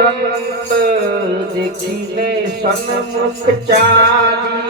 संत तो देखी ने सन मुख